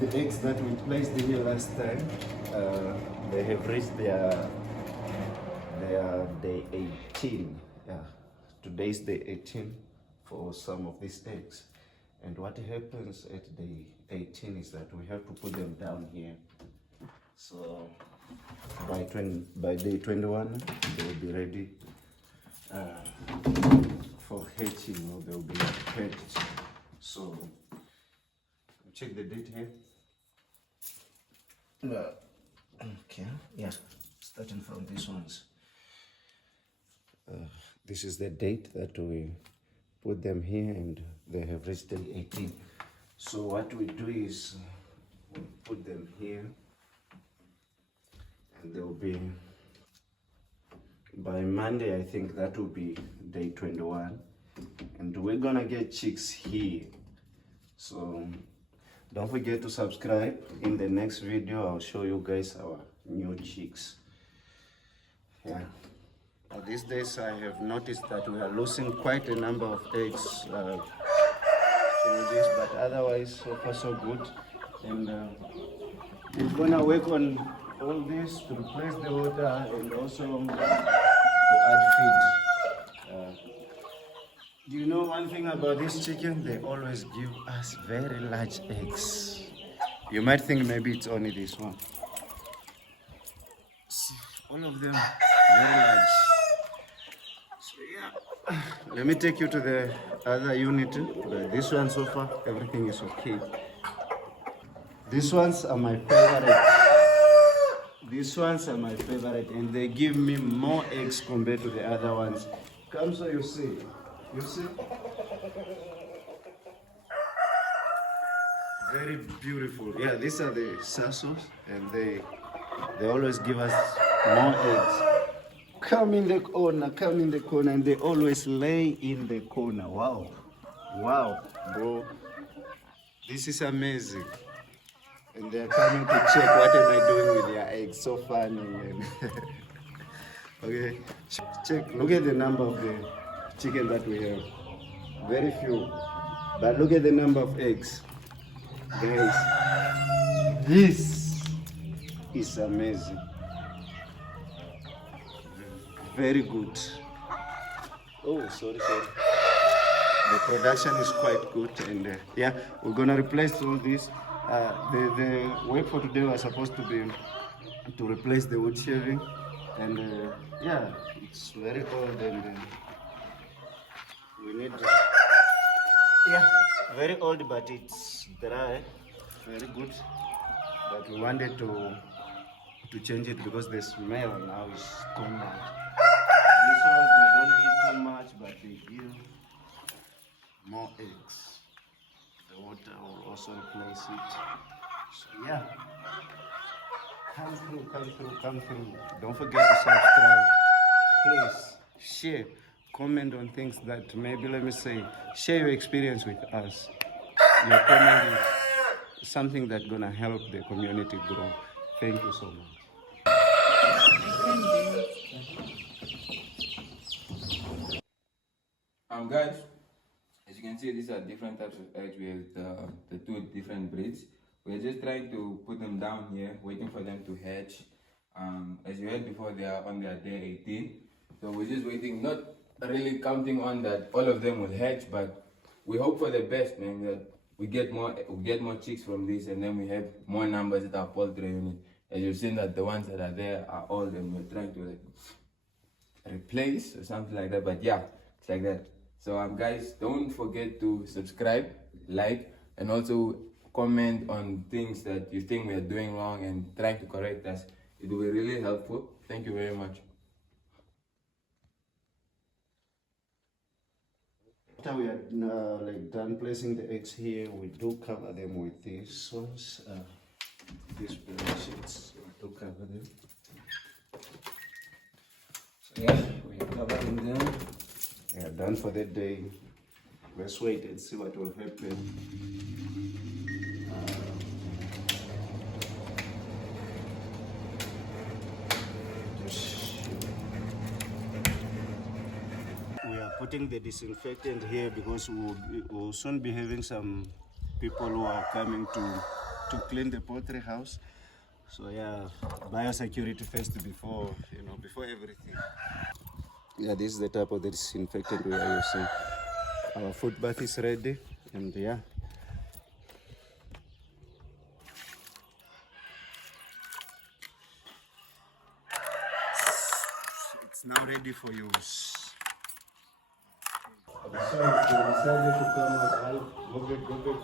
the eggs that we placed here last time, they have reached their day 18. Yeah, today's day 18 for some of these eggs. And what happens at day 18 is that we have to put them down here. So by day 21, they will be ready for hatching, or they will be hatched. So check the date here. Okay, yeah, starting from these ones. This is the date that we put them here, and they have reached day 18. So what we do is we put them here, and they will be, by Monday, I think that will be day 21. And we're gonna get chicks here. So don't forget to subscribe. In the next video, I'll show you guys our new chicks. Yeah. These days, I have noticed that we are losing quite a number of eggs through this, but otherwise, so far so good. And we're gonna work on all this to replace the water and also to add feed. Do you know one thing about this chicken? They always give us very large eggs. You might think maybe it's only this one. See, all of them very large. So yeah, let me take you to the other unit. This one so far, everything is okay. These ones are my favorite. These ones are my favorite, and they give me more eggs compared to the other ones. Come so you see. You see? Very beautiful. Yeah, these are the Sassos, and they always give us more eggs. Come in the corner, and they always lay in the corner. Wow. Wow, bro. This is amazing. And they're coming to check what am I doing with their eggs. So funny, man. Okay, check. Look at the number of the chicken that we have. Very few. But look at the number of eggs. Guys, this is amazing. Very good. Oh, sorry. The production is quite good, and yeah, we're gonna replace all this. The work for today was supposed to be to replace the wood shaving, and yeah, it's very old, and we need yeah, very old, but it's dry, very good. But we wanted to change it because the smell now is too much. These ones, they don't eat too much, but they give more eggs. The water will also replace it. So yeah, come through. Don't forget to subscribe. Please share, comment on things that maybe, let me say, share your experience with us. Your comment is something that's gonna help the community grow. Thank you so much. Guys, as you can see, these are different types of eggs with the two different breeds. We're just trying to put them down here, waiting for them to hatch. As you heard before, they are on their day 18. So we're just waiting, not really counting on that all of them will hatch, but we hope for the best, man, that we get more chicks from this, and then we have more numbers at our poultry unit. As you've seen that the ones that are there are old, and we're trying to like replace or something like that. But yeah, it's like that. So guys, don't forget to subscribe, like, and also comment on things that you think we are doing wrong and try to correct us. It will be really helpful. Thank you very much. After we are like done placing the eggs here, we do cover them with these ones, these black sheets. We do cover them. So yeah, we are covering them. We are done for the day. Let's wait and see what will happen. We are putting the disinfectant here because we'll soon be having some people who are coming to to clean the poultry house. So yeah, biosecurity first before everything. Yeah, this is the type of the disinfectant we are using. Our food bath is ready, and yeah. It's now ready for use. So they decided to come out. Go back, go back.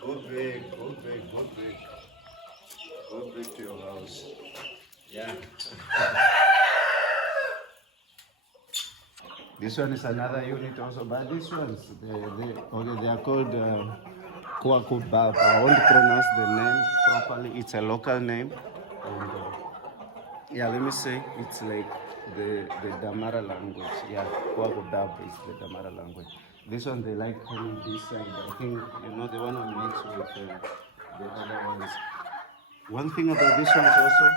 Go back, go back, go back. Go back to your house. Yeah. This one is another unit also, but these ones, they are called Kuakubab. I won't pronounce the name properly. It's a local name. And, yeah, let me say it's like the Damara language. Yeah, Kuakubab is the Damara language. This one they like coming this side. I think the one on mix with the other ones. One thing about this one is also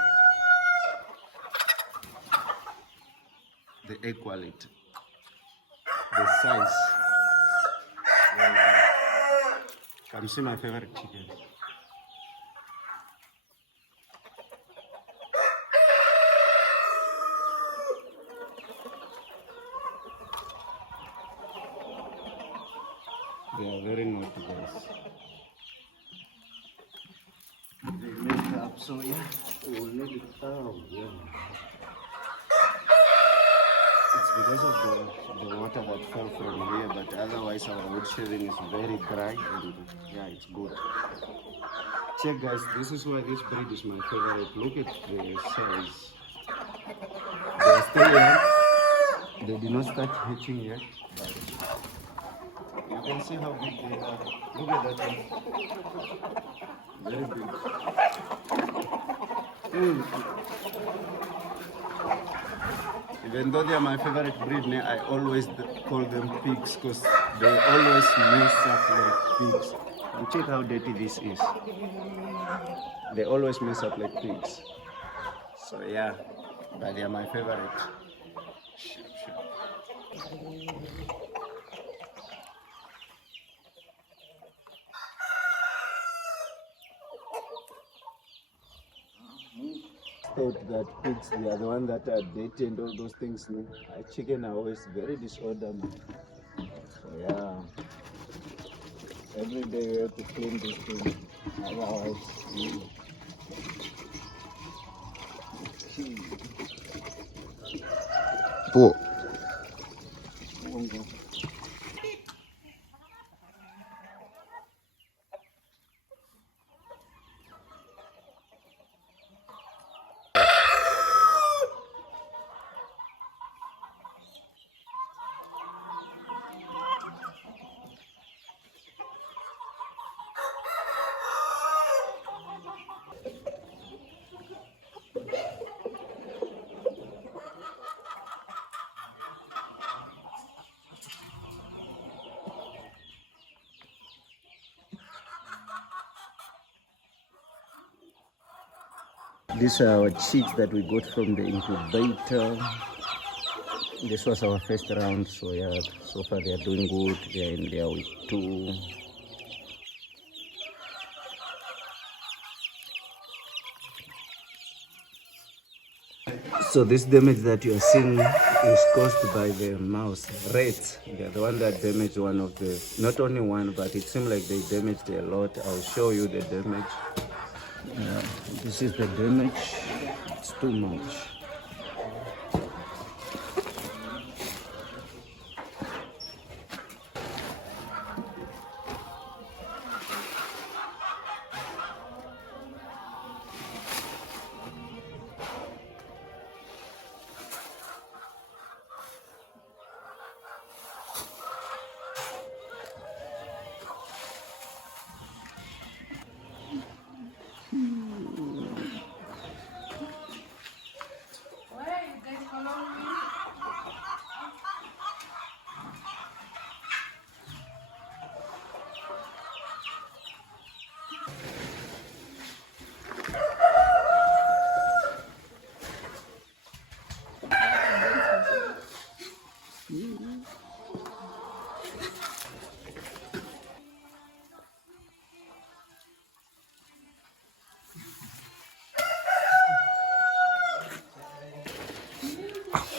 the egg quality, the size. Come see my favorite chicken. They are very naughty guys. They make up, so yeah, we will need it. Oh yeah. It's because of the water that fell from here, but otherwise our wood shaving is very dry and yeah, it's good. Check guys, this is why this breed is my favorite. Look at the size. They are still young. They did not start hatching yet, but you can see how big they are. Look at that one. Very big. Even though they are my favorite breed, I always call them pigs because they always mess up like pigs. And check how dirty this is. They always mess up like pigs. So yeah, but they are my favorite. Thought that pigs, they are the one that are dirty and all those things. Chicken are always very disorderly. So yeah, every day we have to clean this thing. Otherwise, Po. these are our chicks that we got from the incubator. This was our first round, so yeah, so far they are doing good. They are in there with 2. So this damage that you are seeing is caused by the mouse rats. They are the one that damaged one of the, not only one, but it seems like they damaged a lot. I'll show you the damage. This is the damage. It's too much.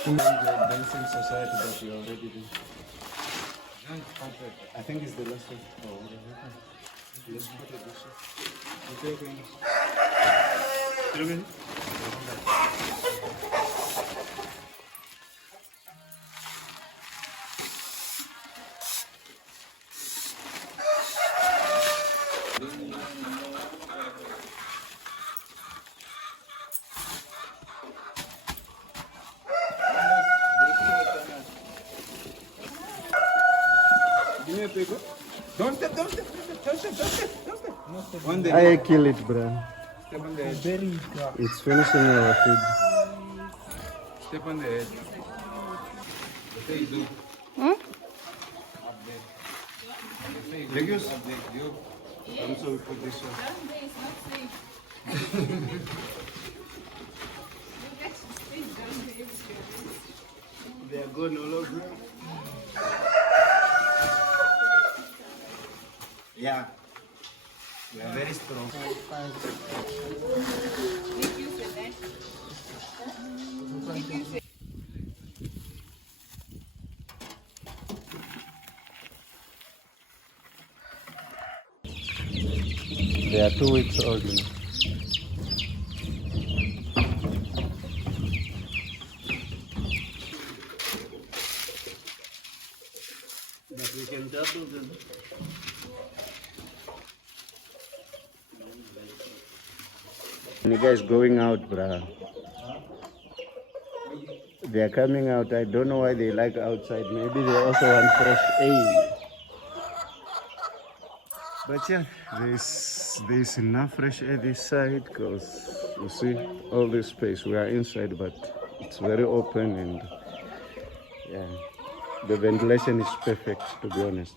In the dancing society that you already did. I think it's the last one. Oh, okay. Let's put it this way. Okay, okay. Okay. Give me a paper. Don't step, don't step, don't step, don't step, don't step. No step. On the I kill it, bro. Step on the edge. It's finishing our food. Step on the edge. What say you do? Up there. What say you do? Legumes? Up there. You. Also, we put this one. Down there is not safe. You guys should stay down there if you're They are gone all over. Yeah. We are very strong. Make use of that. Make use of They are 2 weeks old. You know. But we can double them. You guys going out, bruh. They are coming out. I don't know why they like outside. Maybe they also want fresh air. But yeah, there's enough fresh air this side because you see all this space. We are inside, but it's very open and yeah, the ventilation is perfect, to be honest.